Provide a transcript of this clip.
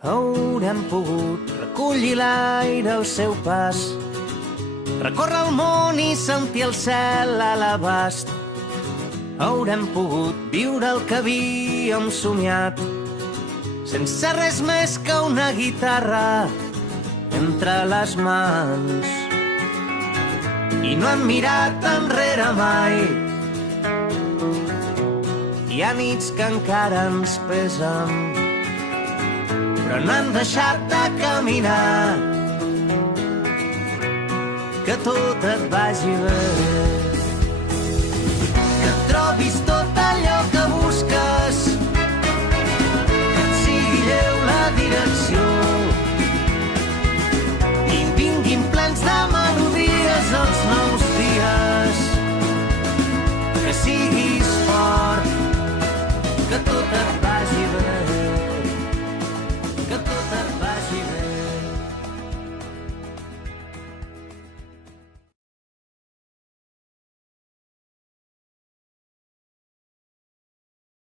Haurem pogut recollir l'aire al seu pas, recórrer el món i sentir el cel a l'abast. Haurem pogut viure el que havíem somiat, sense res més que una guitarra entre les mans. I no hem mirat enrere mai. Hi ha nits que encara ens pesen, però no hem deixat de caminar. Que tot et vagi bé, que trobis tot allò que busques, que et sigui lleu la direcció i vinguin plens de melodies els nous dies. Que siguis fort, que tot et